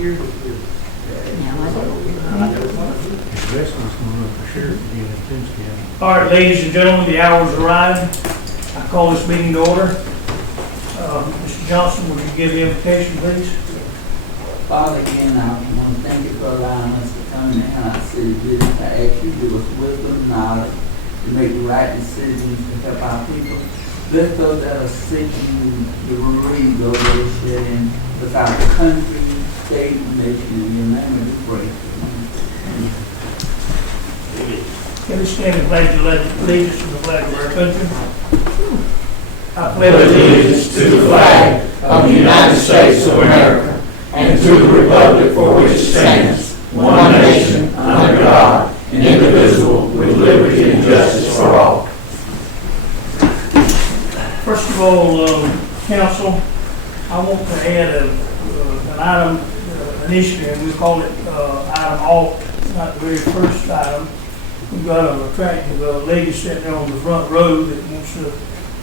here? No, I don't. His restaurant's going up for sure again in Toombs County. All right, ladies and gentlemen, the hour's arrived. I call this meeting to order. Mr. Johnson, would you give the invocation, please? Father, again, I want to thank you for allowing us to come in and our city business. I ask you to give us wisdom, knowledge, to make the right decisions to help our people. Bless those that are sick and the bereaved, those that are shedding without the country, state, and nation. In your name we pray. Can we stand and pledge allegiance to the flag of our country? I pledge allegiance to the flag of the United States of America and to the republic for which it stands, one nation, under God, indivisible, with liberty and justice for all. First of all, council, I want to add an item initially, and we call it item alt, not the very first item. We've got an attractive lady sitting there on the front row that wants to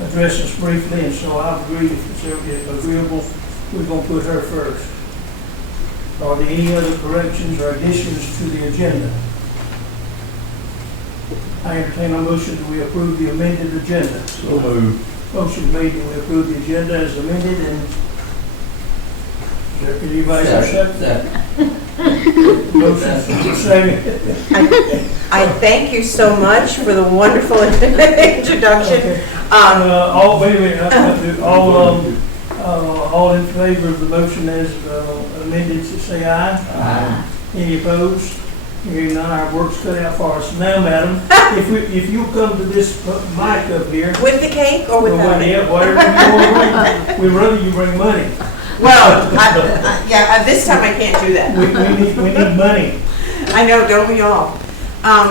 address us briefly, and so I've agreed, if it's agreeable, we're going to put her first. Are there any other corrections or additions to the agenda? I entertain a motion that we approve the amended agenda. So moved. Motion made that we approve the agenda as amended, and is anybody second? Motion second. I thank you so much for the wonderful introduction. Okay. All in favor of the motion as amended, say aye. Aye. Any opposed? Hearing none, our work's cut out for us. Now, madam, if you'll come to this mic up here. With the cake or without it? Yeah, whatever you want to bring. We'd rather you bring money. Well, this time I can't do that. We need money. I know, don't we all?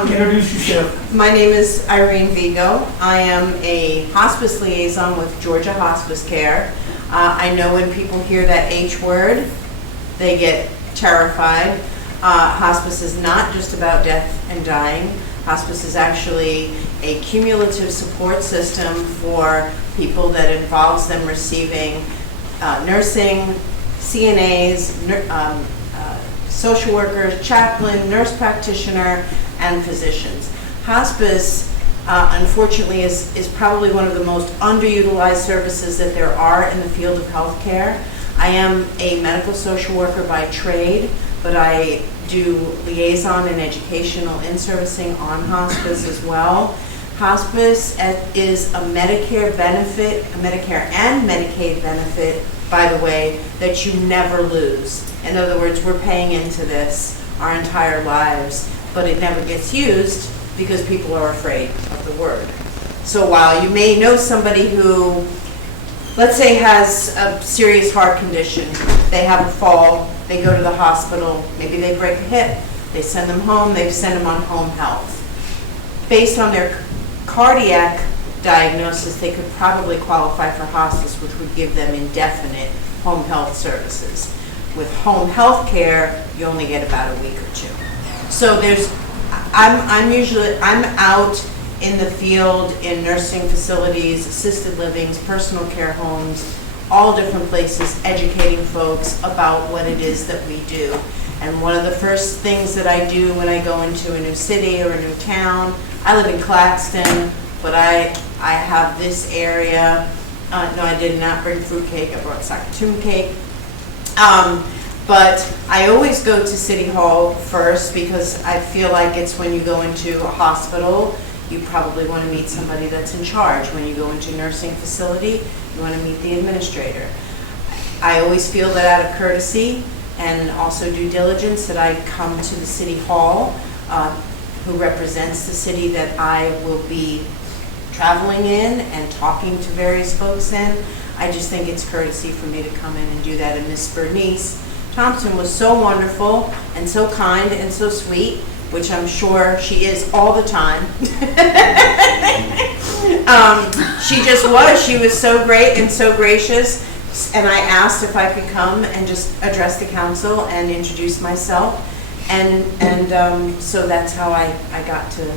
Introduce yourself. My name is Irene Vigo. I am a hospice liaison with Georgia Hospice Care. I know when people hear that H word, they get terrified. Hospice is not just about death and dying. Hospice is actually a cumulative support system for people that involves them receiving nursing, CNAs, social workers, chaplain, nurse practitioner, and physicians. Hospice, unfortunately, is probably one of the most underutilized services that there are in the field of healthcare. I am a medical social worker by trade, but I do liaison and educational in-servicing on hospice as well. Hospice is a Medicare benefit, a Medicare and Medicaid benefit, by the way, that you never lose. In other words, we're paying into this our entire lives, but it never gets used because people are afraid of the word. So while you may know somebody who, let's say, has a serious heart condition, they have a fall, they go to the hospital, maybe they break a hip, they send them home, they send them on home health. Based on their cardiac diagnosis, they could probably qualify for hospice, which would give them indefinite home health services. With home health care, you only get about a week or two. So I'm out in the field in nursing facilities, assisted livings, personal care homes, all different places, educating folks about what it is that we do. And one of the first things that I do when I go into a new city or a new town, I live in Claxton, but I have this area. No, I did not bring fruitcake. I brought Saskatoon cake. But I always go to City Hall first because I feel like it's when you go into a hospital, you probably want to meet somebody that's in charge. When you go into a nursing facility, you want to meet the administrator. I always feel that out of courtesy and also due diligence that I come to the City Hall, who represents the city that I will be traveling in and talking to various folks in. I just think it's courtesy for me to come in and do that. And Miss Bernice Thompson was so wonderful and so kind and so sweet, which I'm sure she is all the time. She just was. She was so great and so gracious. And I asked if I could come and just address the council and introduce myself. And so that's how I got to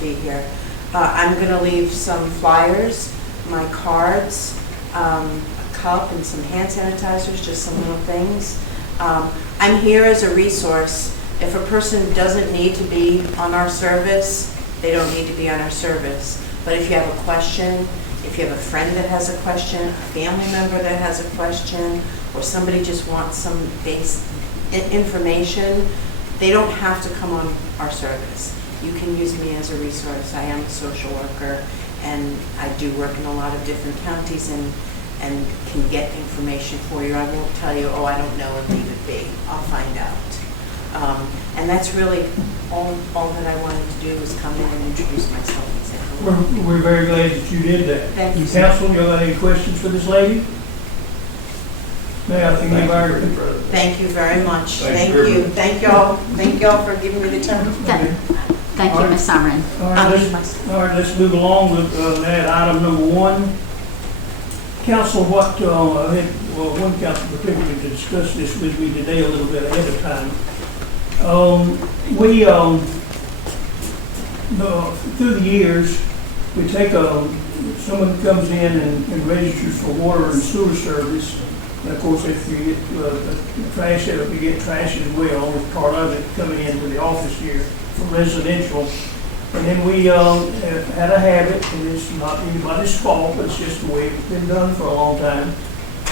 be here. I'm going to leave some flyers, my cards, a cup, and some hand sanitizers, just some little things. I'm here as a resource. If a person doesn't need to be on our service, they don't need to be on our service. But if you have a question, if you have a friend that has a question, a family member that has a question, or somebody just wants some base information, they don't have to come on our service. You can use me as a resource. I am a social worker, and I do work in a lot of different counties and can get information for you. I won't tell you, oh, I don't know what leave it be. I'll find out. And that's really all that I wanted to do was come in and introduce myself and say hello. We're very glad that you did that. Thank you, sir. Council, you got any questions for this lady? May I think you've already. Thank you very much. Thank Thank you. you. Thank y'all for giving me the time. Thank you, Ms. Siren. All right, let's move along with that item number 1. Council, what, I think, well, one council particularly to discuss this with me today a little bit ahead of time. Through the years, we take someone comes in and registers for water and sewer service. And of course, if you get trash, if you get trash as well, with part of it coming into the office here for residential. And then we have had a habit, and it's not anybody's fault, but it's just the way it's been done for a long time.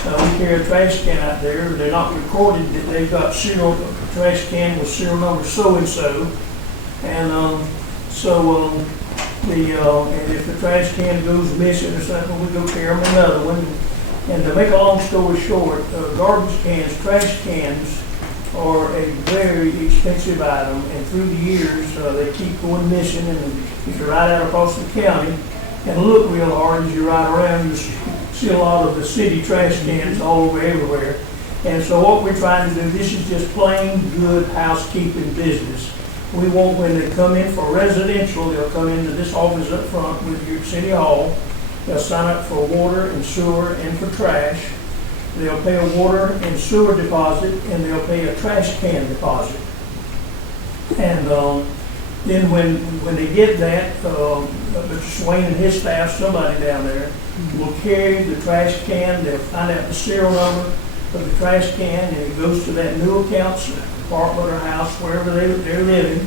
We carry a trash can out there. They're not recorded that they've got serial trash can with serial number so-and-so. And and if the trash can goes missing or something, we go carry them another one. And to make a long story short, garbage cans, trash cans are a very expensive item, and through the years, they keep going missing, and if you ride out across the county and look real hard as you ride around, you see a lot of the city trash cans all over everywhere. And so what we're trying to do, this is just plain good housekeeping business. We want, when they come in for residential, they'll come into this office up front with your city hall. They'll sign up for water and sewer and for trash. They'll pay a water and sewer deposit, and they'll pay a trash can deposit. And then when they get that, Mr. Swain and his staff, somebody down there, will carry the trash can. They'll find out the serial number of the trash can, and it goes to that new accounts apartment or house, wherever they're living,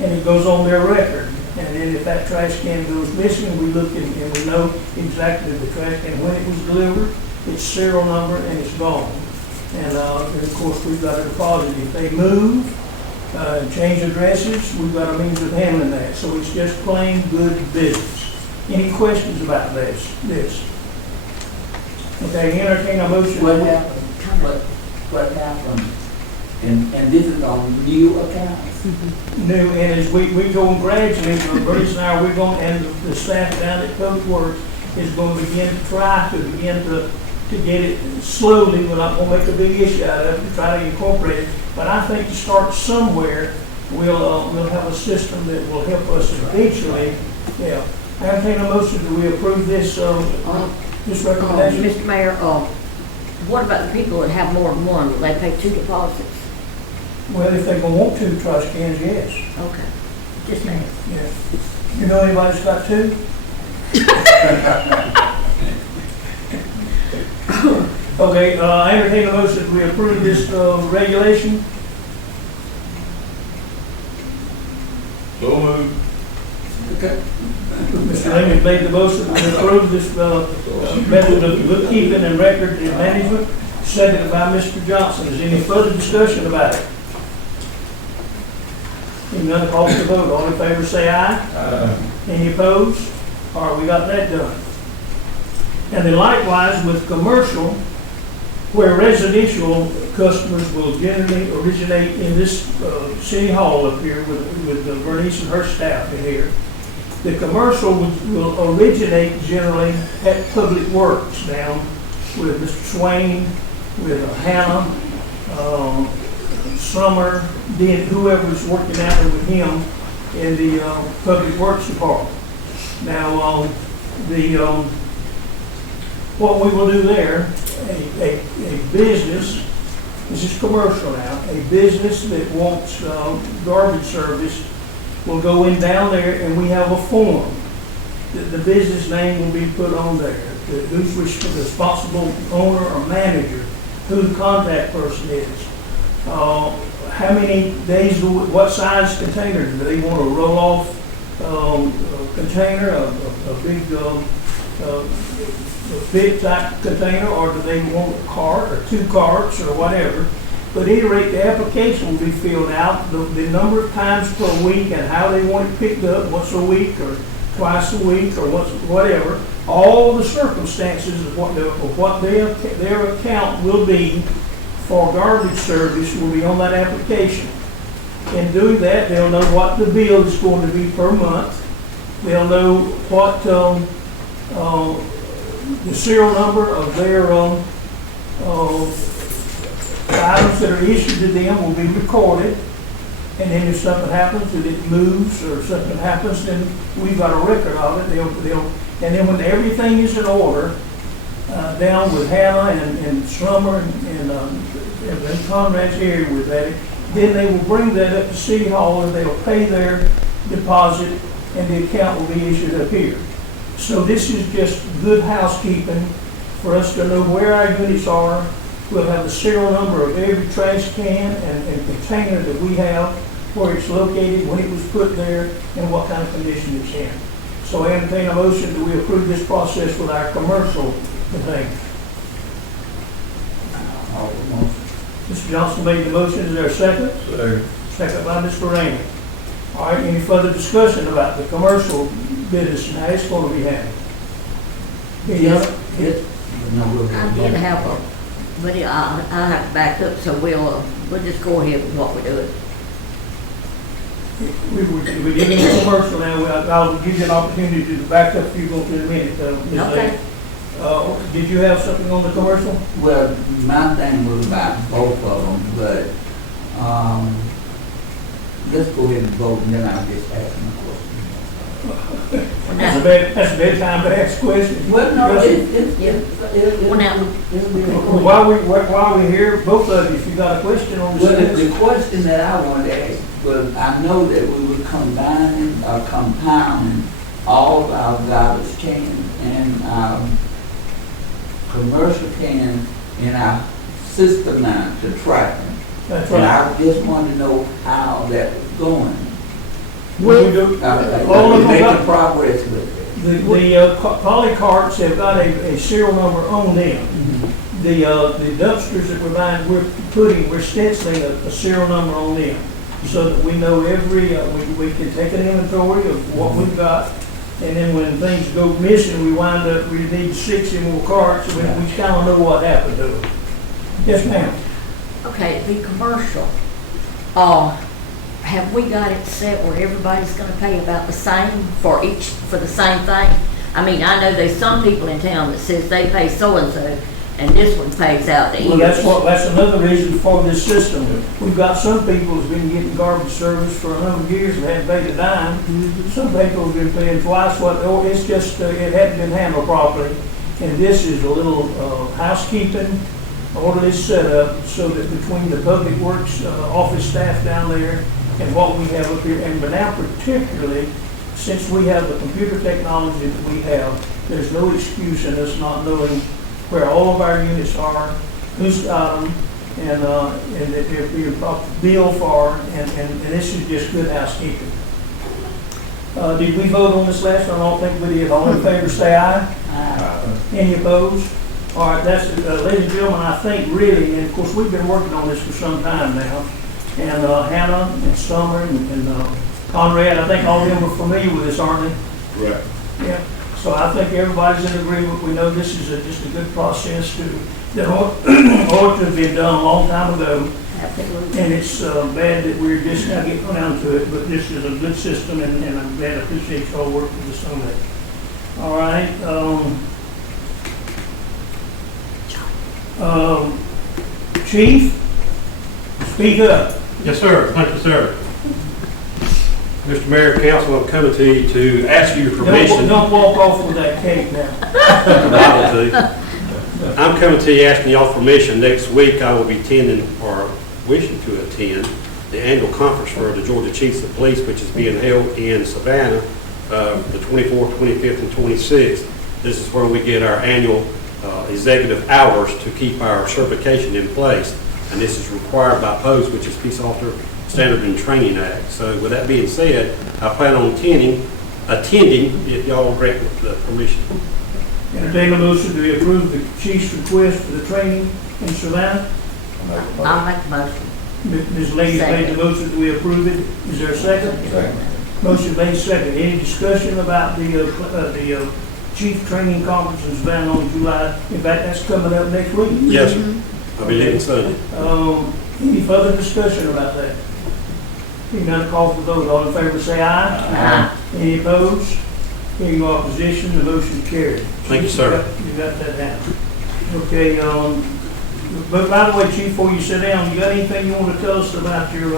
and it goes on their record. And then if that trash can goes missing, we look and we know exactly the trash can, when it was delivered, its serial number, and it's gone. And of course, we've got a deposit. If they move, change addresses, we've got a means of handling that. So it's just plain good business. Any questions about this? Okay, entertain a motion. What happened? What happened? And this is on new accounts? New, and as we go on gradually, Bernice and I, we're going, and the staff down at Public Works is going to begin to get it slowly. We're not going to make a big issue out of it, to try to incorporate it. But I think to start somewhere, we'll have a system that will help us eventually. Yeah, I entertain a motion that we approve this recommendation. Mr. Mayor, what about the people that have more than one? Will they pay 2 deposits? Well, if they're going to want 2 trash cans, yes. Okay. Just saying. Yeah. You know anybody that's got 2? Okay, I entertain a motion that we approve this regulation. So moved. Okay. Mr. Lehman made the motion to approve this method of bookkeeping and record and management, seconded by Mr. Johnson. Is there any further discussion about it? Hearing none, call for the vote. All in favor say aye. Aye. Any opposed? All right, we got that done. And then likewise with commercial, where residential customers will generally originate in this city hall up here with Bernice and her staff in here. The commercial will originate generally at Public Works down with Mr. Swain, with Hannah, Summer, then whoever's working out there with him in the Public Works Department. Now, what we will do there, a business, this is commercial now, a business that wants garbage service will go in down there, and we have a form. The business name will be put on there, who's the responsible owner or manager, who the contact person is. How many days, what size container? Do they want a roll-off container, a big type container, or do they want a cart or 2 carts or whatever? But at any rate, the application will be filled out, the number of times per week and how they want it picked up, once a week or twice a week or whatever. All the circumstances of what their account will be for garbage service will be on that application. In doing that, they'll know what the bill is going to be per month. They'll know what the serial number of their items that are issued to them will be recorded. And then if something happens, if it moves or something happens, then we've got a record of it. And then when everything is in order, down with Hannah and Summer and Conrad's area with that, then they will bring that up to City Hall and they'll pay their deposit and the account will be issued up here. So this is just good housekeeping for us to know where our units are. We'll have the serial number of every trash can and container that we have, where it's located, when it was put there, and what kind of condition it's in. So I entertain a motion that we approve this process with our commercial container. Mr. Johnson made the motion. Is there a second? Second by Mr. Rainey. All right, any further discussion about the commercial business and how it's going to be handled? I did have a, but I have to back up, so we'll just go ahead with what we're doing. We get into commercial now. I'll give you an opportunity to back up if you go through a minute. Ms. Okay. Lane. Did you have something on the commercial? Well, my thing was about both of them, but, let's go ahead and vote and then I'll just ask them a question. That's a bad time to ask questions. Well, no, Well, now, While we're here, both of you, if you got a question on the well, sentence. the question that I wanted to ask was, I know that we were combining or compounding all of our garbage cans and commercial cans in our system now to track them. That's And right. I just wanted to know how that was going. We do. All of them Making got- progress with it. The poly carts have got a serial number on them. The dumpsters that we're buying, we're stenciling a serial number on them, so that we know we can take an inventory of what we've got, and then when things go missing, we need 6 more carts, so we kind of know what happened to them. Yes, ma'am. okay, the commercial, have we got it set where everybody's gonna pay about the same for the same thing? I mean, I know there's some people in town that says they pay so-and-so, and this one pays out to Well, each. that's another reason for this system. We've got some people who's been getting garbage service for a number of years and hadn't paid a dime. Some people have been paying twice what, it's just, it hadn't been handled properly. And this is a little housekeeping, orderly setup, so that between the public works office staff down there and what we have up here, and but now particularly, since we have the computer technology that we have, there's no excuse in us not knowing where all of our units are, who's got them, and that they're being billed for, and this is just good housekeeping. Did we vote on this last one? I don't think we did. All in favor, say aye. Any opposed? All right, that's, ladies and gentlemen, I think really, and of course, we've been working on this for some time now, and Hannah and Summer and Conrad, I think all of them are familiar with this, aren't they? Right. Yeah. So I think everybody's in agreement. We know this is just a good process that ought to have been done a long time ago. Absolutely. And it's bad that we're just now getting down to it, but this is a good system, and I'm glad, I appreciate y'all working with us on that. All right. Chief, speak up. Yes, sir. Thank you, sir. Mr. Mayor, Council, I'm coming to you to ask you for permission. Don't walk off with that cake now. I'm coming to you asking y'all permission. Next week, I will be attending, or wishing to attend, the annual conference for the Georgia Chiefs of Police, which is being held in Savannah, the 24th, 25th, and 26th. This is where we get our annual executive hours to keep our certification in place. and this is required by POST, which is Peace Officer Standard and Training Act. So with that being said, I plan on attending if y'all grant the permission. Entertain a motion to approve the chief's request for the training in Savannah. I'll make the motion. Ms. Lady made the motion, do we approve it? Is there a second? Motion made second. Any discussion about the chief training conference in Savannah on July? In fact, that's coming up next week. Yes, sir. I'll be leaving Sunday. Any further discussion about that? Hearing none, call for the vote. All in favor say aye. Aye. Any opposed? Hearing no opposition, the motion is carried. Thank you, sir. You got that down. Okay, but by the way, Chief, before you sit down, you got anything you want to tell us about your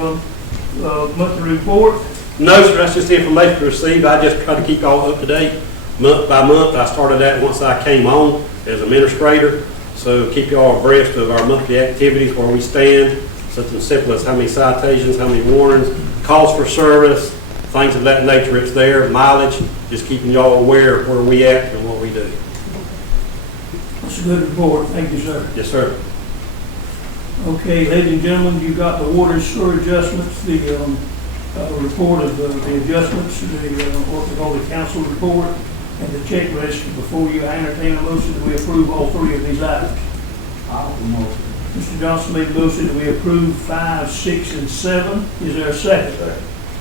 monthly report? No, sir, that's just the information received. I just try to keep y'all up to date month by month. I started that once I came on as administrator. So keep y'all abreast of our monthly activities, where we stand, such as simple as how many citations, how many warnings, calls for service, things of that nature. It's there, mileage, just keeping y'all aware of where we at and what we do. That's a good report. Thank you, sir. Yes, sir. Okay, ladies and gentlemen, you got the water and sewer adjustments, the report of the adjustments, what we call the council report, and the check register. Before you entertain a motion that we approve all three of these items. I'll motion. Mr. Johnson made the motion that we approve 5, 6, and 7. Is there a second?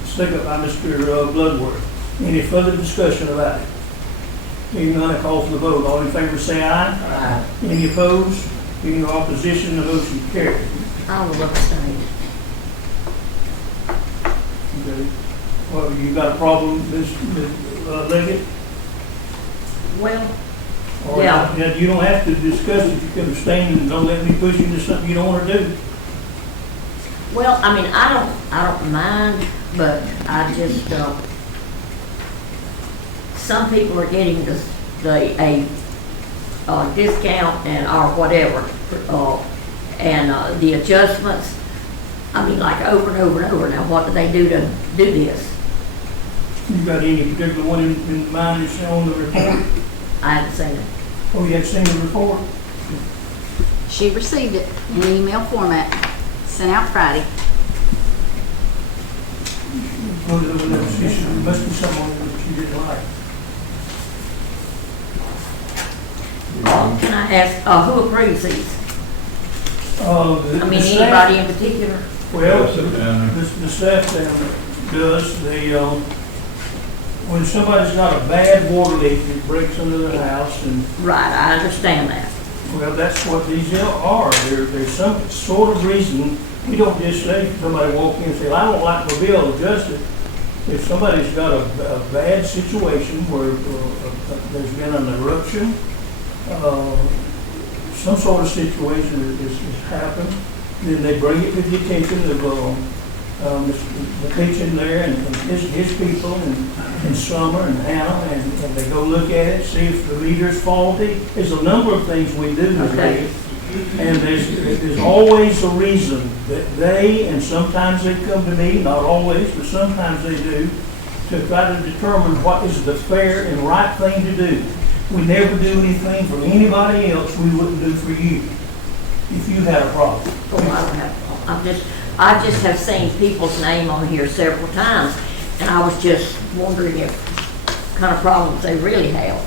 Second by Mr. Bloodworth. Any further discussion about it? Hearing none, I call for the vote. All in favor say aye. Aye. Any opposed? Any opposition? The motion carried. I will abstain. Okay. Well, you got a problem, Ms. Leggett? Well, Or Yeah. You don't have to discuss it. You can abstain and don't let me push you into something you don't want to do. well, I mean, I don't mind, but I just, some people are getting a discount and, or whatever, and the adjustments, I mean, like over and over and over. Now, what do they do to do this? You got any particular one in mind that's on the report? I haven't seen it. Oh, you had seen the report? She received it in email format, sent out Friday. There must be someone that you didn't like. Can I ask, who approves these? I mean, The staff- anybody in particular? Well, the staff down does, when somebody's got a bad water leak, it breaks into the house, and, Right, I understand that. well, that's what these are. There's some sort of reason. We don't just say, somebody walk in and say, I don't like my bill adjusted. If somebody's got a bad situation where there's been an eruption, some sort of situation has happened, then they bring it to the attention of the kitchen there and his people and Summer and Hannah, and they go look at it, see if the meter's faulty. There's a number of things we do, Okay. and there's always a reason that they, and sometimes they come to me, not always, but sometimes they do, to try to determine what is the fair and right thing to do. We never do anything for anybody else we wouldn't do for you, if you had a problem. Oh, I don't have a problem. I just have seen people's name on here several times, and I was just wondering if kind of problems they really have.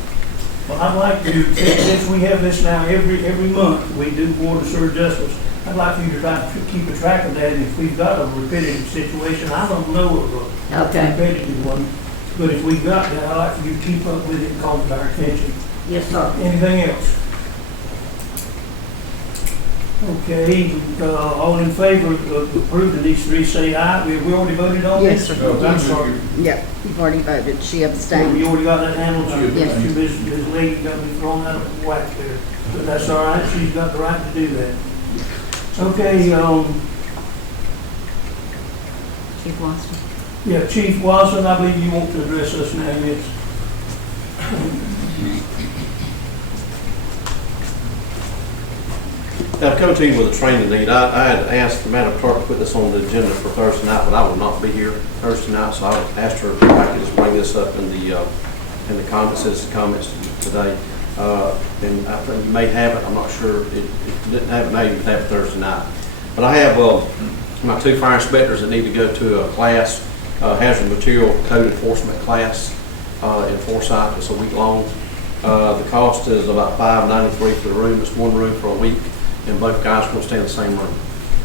Well, I'd like to, since we have this now every month, we do water sewer adjustments, I'd like for you to try to keep a track of that, and if we've got a repetitive situation, I don't know of a Okay. repetitive one, but if we've got that, I'd like for you to keep up with it and call it to our attention. Yes, sir. Anything else? Okay, all in favor of approving these three, say aye. We already voted on this? Yes, sir. I'm sorry. Yep, you've already voted. She You abstained. already got that handled? Yes. Ms. Lee got me thrown out of whack there, but that's all right, she's got the right to do that. Okay, Chief Watson. yeah, Chief Watson, I believe you want to address us now, yes. I've come to you with a training need. I had asked the Madam Clerk to put this on the agenda for Thursday night, but I will not be here Thursday night, so I asked her if I could just bring this up in the comments, citizen comments today. And I think you may have it, I'm not sure. It didn't have it now, you have it Thursday night. But I have my 2 fire inspectors that need to go to a class, hazard material code enforcement class in Forsyth. It's a week long. The cost is about $593 for the room. It's 1 room for a week, and both guys will stay in the same room.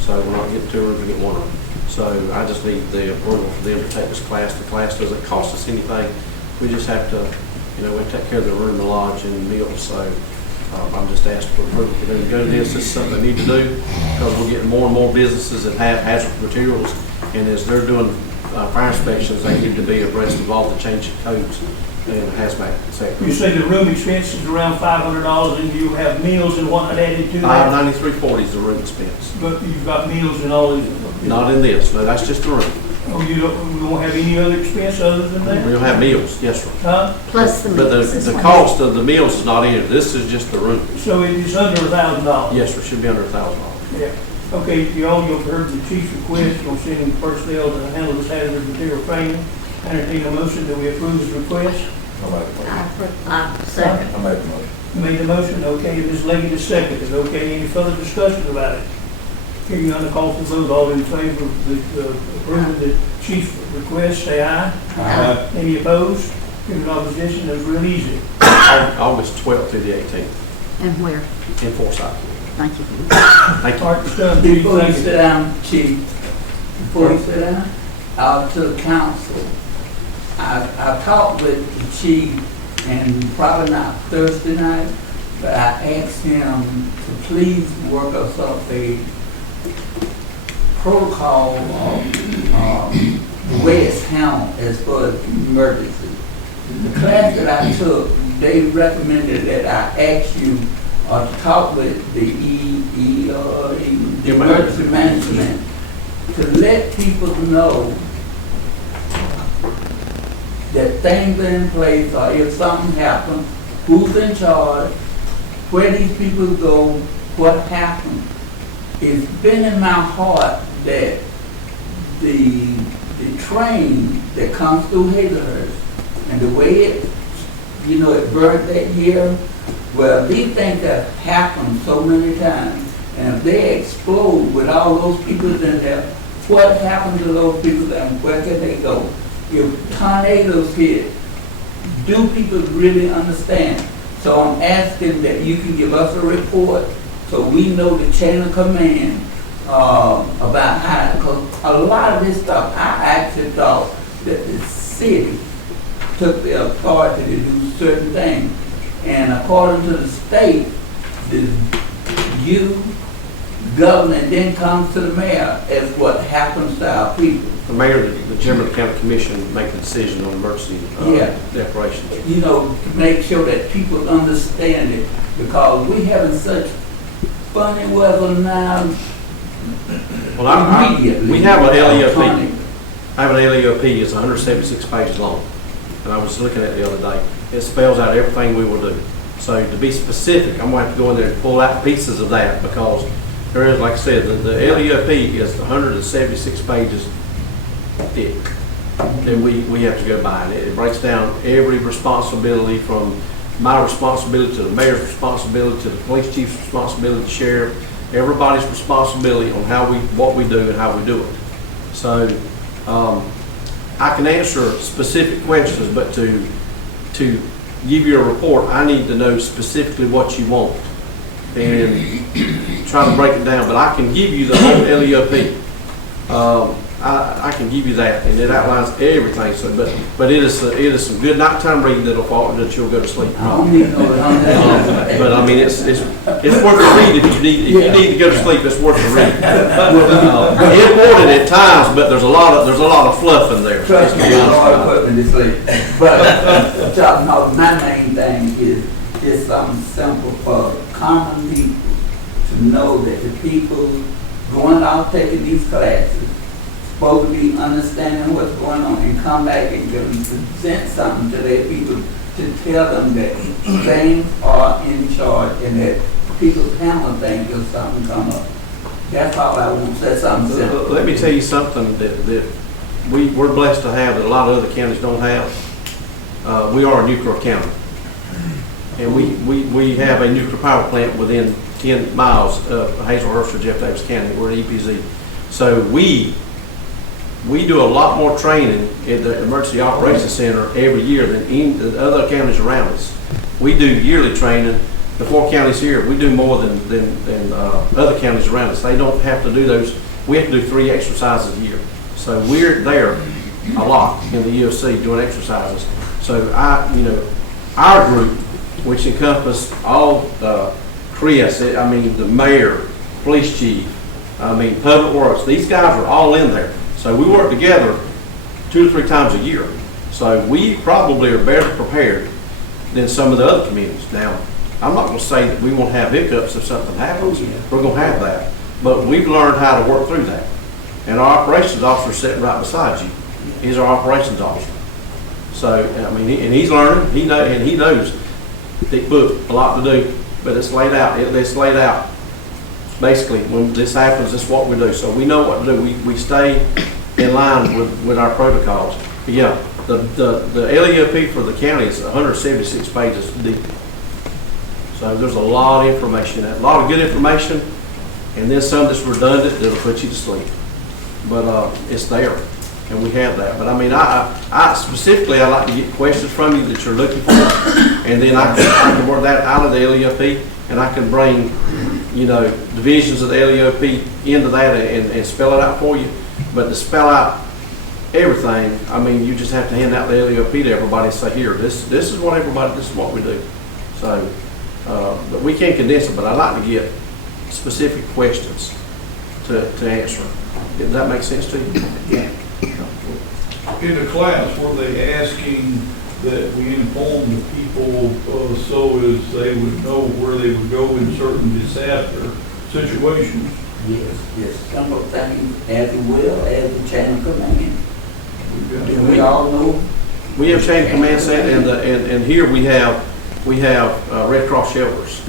So we're not getting 2 rooms, we get 1 room. So I just need the approval for them to take this class. The class doesn't cost us anything. We just have to, we take care of the room, the lodge, and meals. So I'm just asking for approval for them to go to this. This is something they need to do because we're getting more and more businesses that have hazardous materials, and as they're doing fire inspections, they need to be abreast of all the changing codes in the hazmat sector. You say the room expense is around $500 and you have meals and whatnot added to that? $93.40 is the room expense. But you've got meals and all these? Not in this, no, that's just the room. Oh, you won't have any other expense other than that? We'll have meals, yes, sir. Huh? Plus the But meals. the cost of the meals is not in it. This is just the room. So it is under $1,000? Yes, sir, should be under $1,000. Yeah. Okay, you've heard the chief's request on sending personnel to handle this hazardous material training. Entertain a motion that we approve his request. I second. You made the motion, okay, Ms. Leggett is seconded, okay, any further discussion about it? Hearing none, call for vote, all in favor of the approval of the chief's request, say aye. Aye. Any opposed? Hearing opposition, that's real easy. August 12th through the 18th And where? in Forsyth. Thank you. Thank you. All right, it's done, chief, Before you thank sit you. down, Chief, before you sit down, out to the council, I talked with the chief, and probably not Thursday night, but I asked him to please work us up a protocol of the way it's handled as far as emergency. The class that I took, they recommended that I ask you to talk with the emergency management to let people know that things are in place, or if something happens, who's in charge, where these people go, what happened. It's been in my heart that the train that comes through Hazelhurst and the way it burned that year, well, these things have happened so many times, and if they explode with all those people in there, what happens to those people and where can they go? If tornadoes hit, do people really understand? So I'm asking that you can give us a report so we know the chain of command about how, because a lot of this stuff, I actually thought that the city took the authority to do certain things. And according to the state, you, governor, then comes to the mayor as what happens to our people. The mayor, the chairman of the county commission make the decision on emergency declarations. To make sure that people understand it, because we having such funny weather now. Well, we have an LEOP. Funny. I have an LEOP, it's 176 pages long, and I was looking at it the other day. It spells out everything we will do. So to be specific, I'm going to have to go in there and pull out pieces of that, because there is, like I said, the LEOP is 176 pages thick that we have to go by. And it breaks down every responsibility, from my responsibility to the mayor's responsibility to the police chief's responsibility, the sheriff, everybody's responsibility on what we do and how we do it. So I can answer specific questions, but to give you a report, I need to know specifically what you want and try to break it down. But I can give you the whole LEOP. I can give you that, and it outlines everything. So, but it is some good nighttime reading that you'll go to sleep. I don't need no But I mean, it's worth the read if you need to go to sleep. It's worth the read. Important at times, but there's a lot of fluff in there. Trust me, it's hard to put me to sleep. But my main thing is something simple for common people to know that the people going out taking these classes supposed to be understanding what's going on and come back and present something to their people to tell them that things are in charge and that people handle things if something comes up. That's all I want to say, something simple. Let me tell you something that we're blessed to have that a lot of other counties don't have. We are a nuclear county. And we have a nuclear power plant within 10 miles of Hazelhurst or Jeff Davis County. We're at EPZ. So we do a lot more training at the Emergency Operations Center every year than any of the other counties around us. We do yearly training. The 4 counties here, we do more than other counties around us. They don't have to do those. We have to do 3 exercises a year. So we're there a lot in the EOC doing exercises. So our group, which encompass all Chris, the mayor, police chief, public works, these guys are all in there. So we work together 2 to 3 times a year. So we probably are better prepared than some of the other communities. Now, I'm not going to say that we won't have hiccups if something happens. We're going to have that. But we've learned how to work through that. And our operations officer is sitting right beside you. He's our operations officer. So, and he's learning, he knows thick book, a lot to do, but it's laid out. It's laid out. Basically, when this happens, this is what we do. So we know what to do. We stay in line with our protocols. But yeah, the LEOP for the county is 176 pages deep. So there's a lot of information, a lot of good information, and then some that's redundant that'll put you to sleep. But it's there, and we have that. But I specifically, I like to get questions from you that you're looking for, and then I can work that out of the LEOP, and I can bring, divisions of the LEOP into that and spell it out for you. But to spell out everything, you just have to hand out the LEOP to everybody and say, here, this is what everybody, this is what we do. So, but we can't condense it, but I like to get specific questions to answer. Does that make sense to you? Yeah. In the class, were they asking that we inform the people so as they would know where they would go in certain disaster situations? Yes, some of things as well as the chain of command. And we all know. We have chain of command set, and here we have Red Cross shelters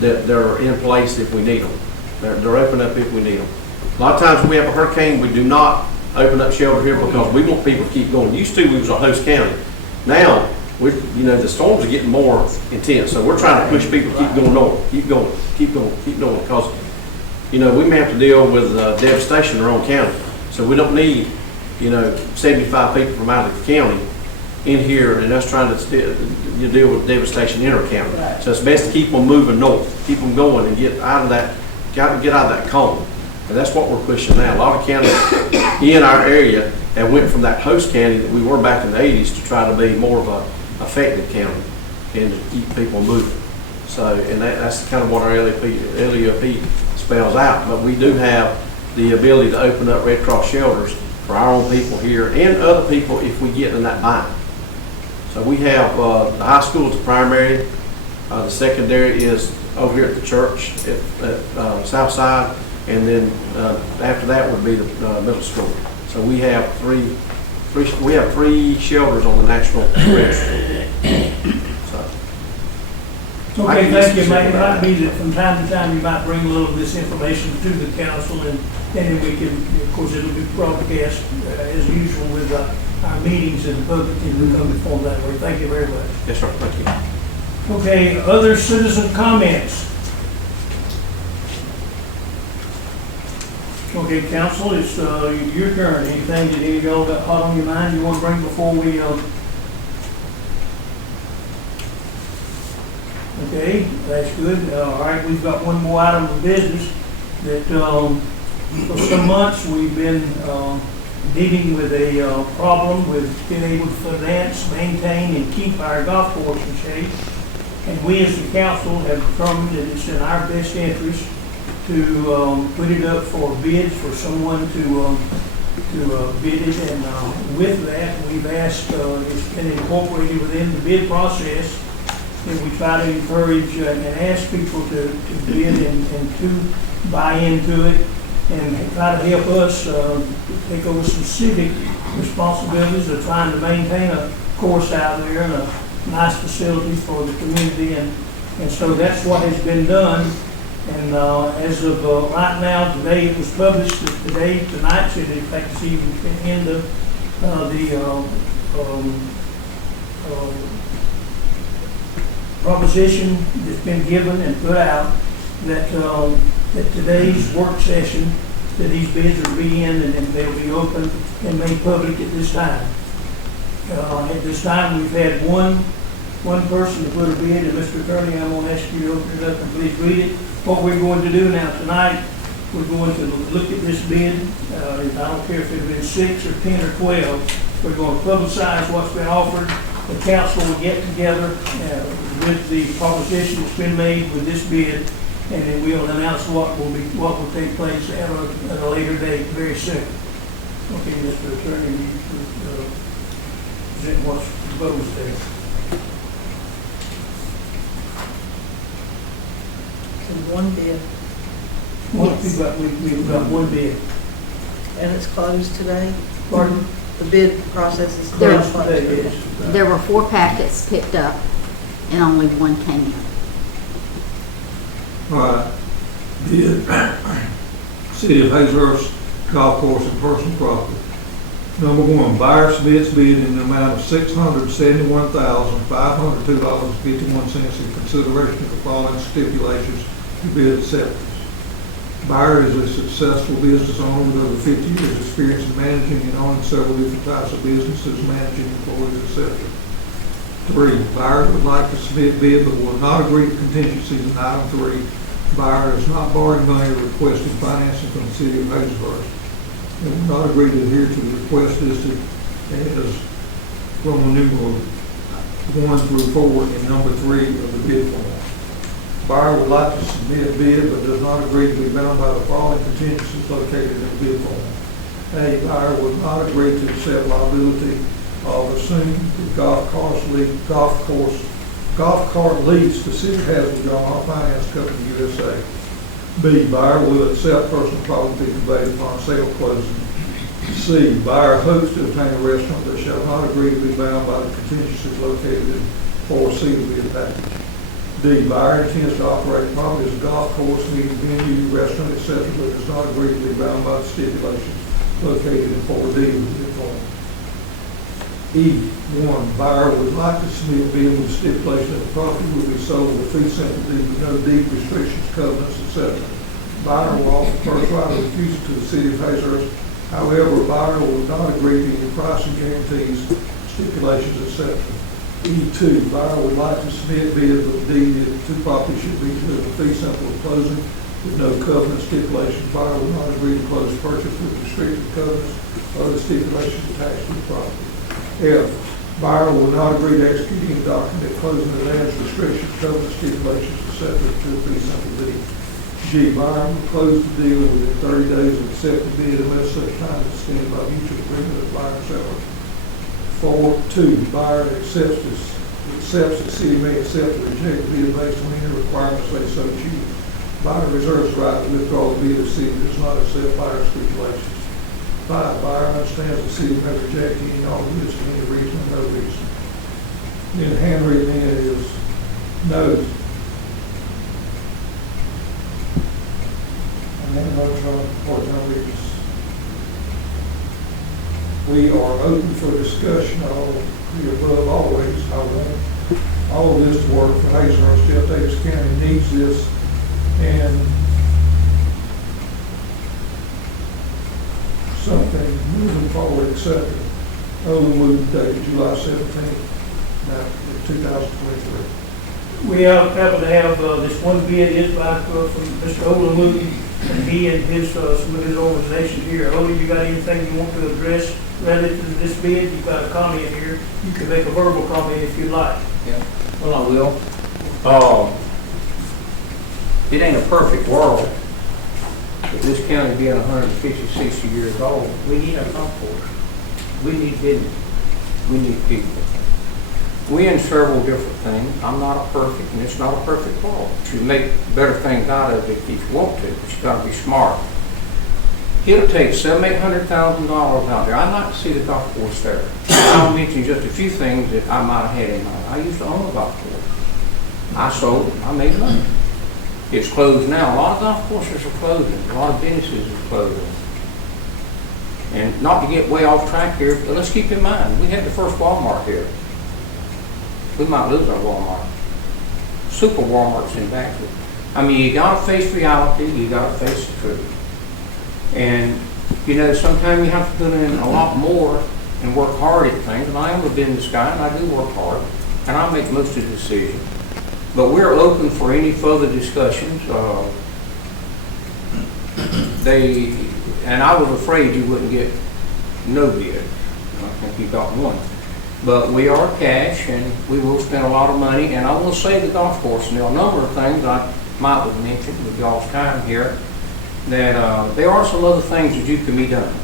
that are in place if we need them. They're open up if we need them. A lot of times when we have a hurricane, we do not open up shelter here because we want people to keep going. Used to, we was a host county. Now, the storms are getting more intense, so we're trying to push people to keep going north, keep going, because, we may have to deal with devastation in our own county. So we don't need, 75 people from out of the county in here and us trying to deal with devastation in our county. Right. So it's best to keep them moving north, keep them going and get out of that cone. And that's what we're pushing now. A lot of counties in our area have went from that host county that we were back in the 80s to try to be more of a effective county and to keep people moving. So, and that's kind of what our LEOP spells out. But we do have the ability to open up Red Cross shelters for our own people here and other people if we get in that bind. So we have the high school is the primary. The secondary is over here at the church at South Side. And then after that would be the middle school. So we have three shelters on the national register. Okay, thank you. It might be that from time to time you might bring a little of this information to the council, and then we can, of course, it'll be broadcast as usual with our meetings, and the public can become informed that way. Thank you very much. Yes, sir. Thank you. Okay, other citizen comments? Okay, council, it's your turn. Anything that any of y'all got hot on your mind you want to bring before we Okay, that's good. All right, we've got one more item of business that for some months we've been dealing with a problem with being able to finance, maintain, and keep our golf course in shape. And we as the council have determined that it's in our best interest to put it up for bids for someone to bid it. And with that, we've asked, it's been incorporated within the bid process, and we try to encourage and ask people to bid and to buy into it and try to help us take over some civic responsibilities of trying to maintain a course out there and a nice facility for the community. And so that's what has been done. And as of right now, today it was published, tonight, so in fact it's even in the proposition that's been given and put out that, that today's work session, that these bids will be in and then they'll be open and made public at this time. At this time, we've had one person to put a bid, and Mr. Attorney, I'm going to ask you to open it up and please read it. What we're going to do now tonight, we're going to look at this bid. I don't care if it's been 6 or 10 or 12. We're going to publicize what's been offered. The council will get together with the proposition that's been made with this bid, and then we'll announce what will take place at a later date very soon. Okay, Mr. Attorney, you present what's proposed there. One bid, We've got one bid. and it's closed today? Pardon? The bid process is There- closed today. There were 4 packets picked up and only 1 came in. All right. Bid, City of Hazlehurst Golf Course and Personal Property. Number 1, buyer submits bid in the amount of $671,502.51 in consideration of the following stipulations to bid acceptance. Buyer is a successful business owner with over 50 years' experience in managing and owning several different types of businesses, managing employees, etc. 3, buyer would like to submit bid but will not agree to contingencies in item 3. Buyer is not borrowing money or requesting financing from the City of Hazlehurst. And will not agree to adhere to the request listed as Roman numeral 1 through 4 in number 3 of the bid form. Buyer would like to submit a bid but does not agree to be bound by the following contingencies located in the bid form. A, buyer would not agree to accept liability of assuming the golf cart lease the city has with John R. Finance Company USA. B, buyer will accept personal property conveyed upon sale closing. C, buyer hopes to obtain a restaurant but shall not agree to be bound by the contingencies located in 4C of the bid package. D, buyer intends to operate property as a golf course, meeting venue, restaurant, etc., but does not agree to be bound by the stipulations located in 4D of the bid form. E, 1, buyer would like to submit a bid with stipulation that the property will be sold with fee simple deed with no deed restrictions, covenants, etc. Buyer will offer first right of refusal to the City of Hazlehurst. However, buyer will not agree to any pricing guarantees, stipulations, etc. E2, buyer would like to submit bid but deed that the 2 properties should be delivered fee simple at closing with no covenant stipulations. Buyer will not agree to close purchase with restricted covenants or other stipulations attached to the property. F, buyer will not agree to execute any document that closing that adds restrictions, covenants, stipulations, etc. to a fee simple deed. G, buyer will close the deal within 30 days of accepting bid unless such time is extended by mutual agreement of buyer and seller. 2, buyer accepts the city may accept or reject the bid based on any requirements they so choose. Buyer reserves the right to withdraw the bid if the city does not accept buyer stipulations. 5, buyer understands the city may reject any and all bids for any reason or no reason. Then handwritten in is noted. And then notes on no reasons. We are open for discussion of the above always. I want all of this to work for Hazlehurst. Jeff Davis County needs this, and something moving forward, etc. Overwood dated July 17th, 2023. We happen to have this one bid is by from Mr. Olin Moody, and he and his some of his organization here. Olin, you got anything you want to address relative to this bid? You've got a comment here. You can make a verbal comment if you like. Yeah, well, I will. It ain't a perfect world. With this county being 150, 60 years old, we need a golf course. We need business. We need people. We in several different things. I'm not a perfect, and it's not a perfect world. You make better things out of it if you want to, but you got to be smart. It'll take $700,000, $800,000 out there. I'd like to see the golf course there. I'll mention just a few things that I might have had in mind. I used to own a golf course. I sold it. I made money. It's closed now. A lot of golf courses are closing. A lot of businesses are closing. And not to get way off track here, but let's keep in mind, we had the first Walmart here. We might lose our Walmart. super Walmarts in Backward. I mean, you gotta face reality, you gotta face the truth. And, you know, sometimes you have to put in a lot more and work hard at things, and I am a business guy, and I do work hard, and I make most of the decisions. But we're open for any further discussions. And I was afraid you wouldn't get no bid. I think you got one. But we are cash, and we will spend a lot of money, and I will say the golf course, and there are a number of things I might have mentioned with y'all's time here, that there are some other things that you can be done.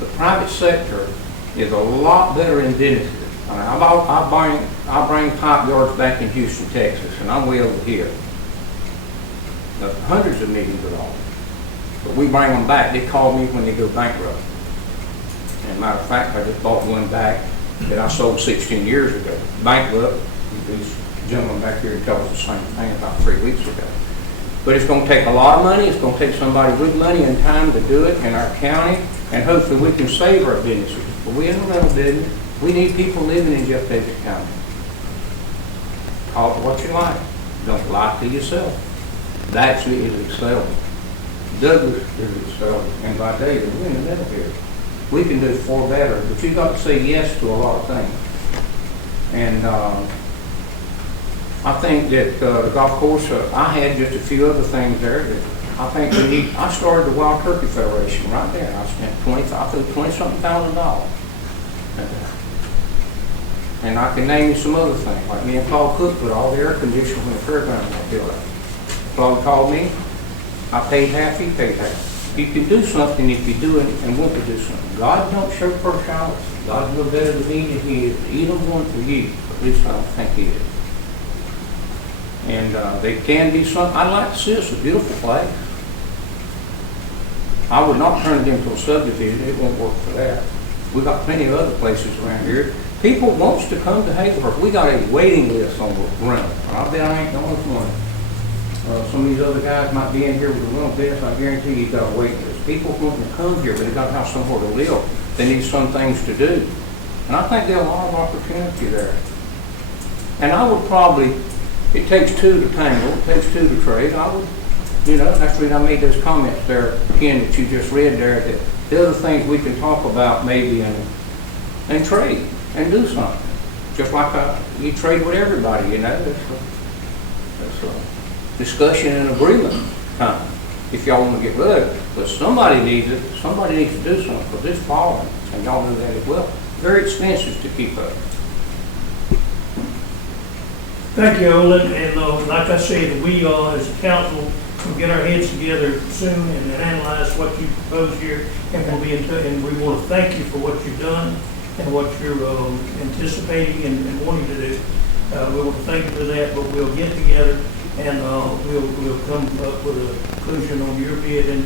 The private sector is a lot better in business. I bring pipe yards back in Houston, Texas, and I'm way over here. There's hundreds of millions of dollars. But we bring them back. They call me when they go bankrupt. And matter of fact, I just bought one back that I sold 16 years ago. Bankrupt. These gentlemen back here told us the same thing about 3 weeks ago. But it's going to take a lot of money. It's going to take somebody with money and time to do it in our county, and hopefully we can save our businesses. But we in the rental business. We need people living in Jeff Davis County. Call it what you like. Don't lie to yourself. That is excelling. Douglas is excelling. And by David, we're in the middle here. We can do far better, but you got to say yes to a lot of things. And I think that the golf course, I had just a few other things there that I think we need. I started the Wild Turkey Federation right there. I spent $20-something thousand. And I can name you some other things, like me and Paul Cook put all the air conditioning when the fairground was built up. Paul called me, I paid half, he paid half. You can do something if you do it and want to do something. God don't show partiality. God's no better to me than he is, either one for you. At least I don't think he is. And they can be something. I'd like to see us a beautiful place. I would not turn it into a subdivision. It won't work for that. We've got plenty of other places around here. People wants to come to Hazelhurst. We got a waiting list on the rental. I bet I ain't the only one. Some of these other guys might be in here with a rental business. I guarantee you've got a waiting list. People want to come here, but they got to have somewhere to live. They need some things to do. And I think there's a lot of opportunity there. And I would probably, it takes two to tangle, it takes two to trade. I would, you know, that's the reason I made those comments there, Ken, that you just read there, that the other things we can talk about maybe and trade and do something. Just like you trade with everybody, you know. That's a discussion and agreement time, if y'all want to get rid of it. But somebody needs it. Somebody needs to do something, because it's falling, and y'all know that as well. Very expensive to keep up. Thank you, Olin, and like I said, we as a council will get our heads together soon and analyze what you propose here, and we'll be in touch. And we want to thank you for what you've done and what you're anticipating and wanting to do. We want to thank you for that, but we'll get together and we'll come up with a conclusion on your bid, and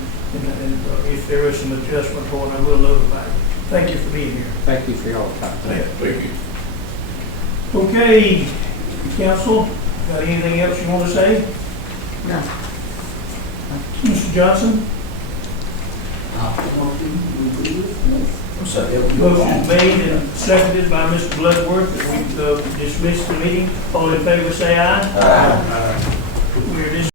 if there is some adjustment for it, I will notify you. Thank you for being here. Thank you for your time. Thank you. Okay, council, got anything else you want to say? No. Mr. Johnson? Motion made and seconded by Mr. Bloodworth that we dismiss the meeting. All in favor say aye. Aye.